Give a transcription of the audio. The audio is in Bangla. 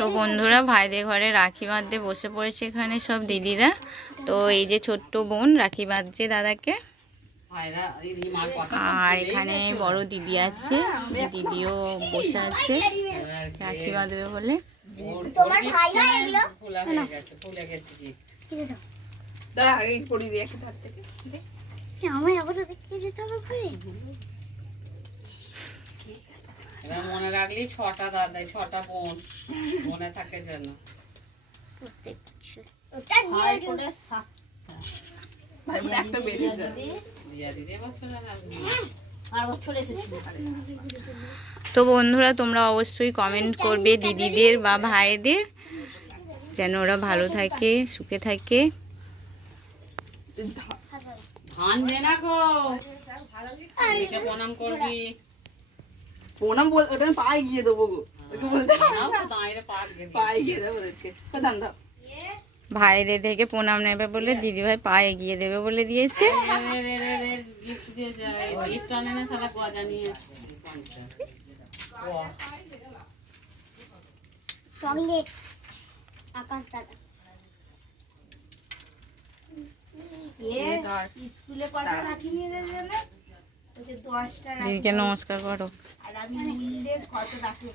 তো বন্ধুরা ভাইদের ঘরে রাখি বাঁধতে বসে পড়েছে এখানে সব দিদিরা। তো এই যে ছোট্ট বোন রাখি বাঁধছে দাদাকে, আর এখানে বড় দিদি আছে, দিদিও বসে আছে রাখি বাঁধবে বলে। তোমার ভাই না এগুলো ভুলে গেছে দাঁড়া আগে পড়ি দিয়ে একটা ধার থেকে আমি আবার দেখতে যেতে হবে ভাই। এবার মনে রাখলি 6টা দাদা 6টা বোন মনে থাকে যেন। ওটা দিয়ে পড়ে 7টা ভাই একটা বেরিয়ে যায় দিয়া দিদি বছর আর বছর এসেছিল। তো বন্ধুরা তোমরা অবশ্যই কমেন্ট করবে দিদিদের বা ভাইদের, যেন ওরা ভালো থাকে সুখে থাকে। ধান দে না গো, এদিকে প্রণাম করবি। প্রণাম বল ওটা পায়ে গিয়ে দেবো গো, ওকে বলতে নাও তো দাঁড়িয়ে পায়ে গিয়ে দেবো ওকে প্রধান দাও। ভাইদের থেকে প্রণাম নেবে বলে দিদি ভাই পা এগিয়ে দেবে বলে দিয়েছে। গিফট দিয়ে যায় গিফট আনে না সালা গজা নিয়ে চকলেট আকাশ দাদা স্কুলে কত রাখি নিয়ে যাবে না ওকে 10টা দিদিকে নমস্কার করো। আর আমি মিলে কত রাখি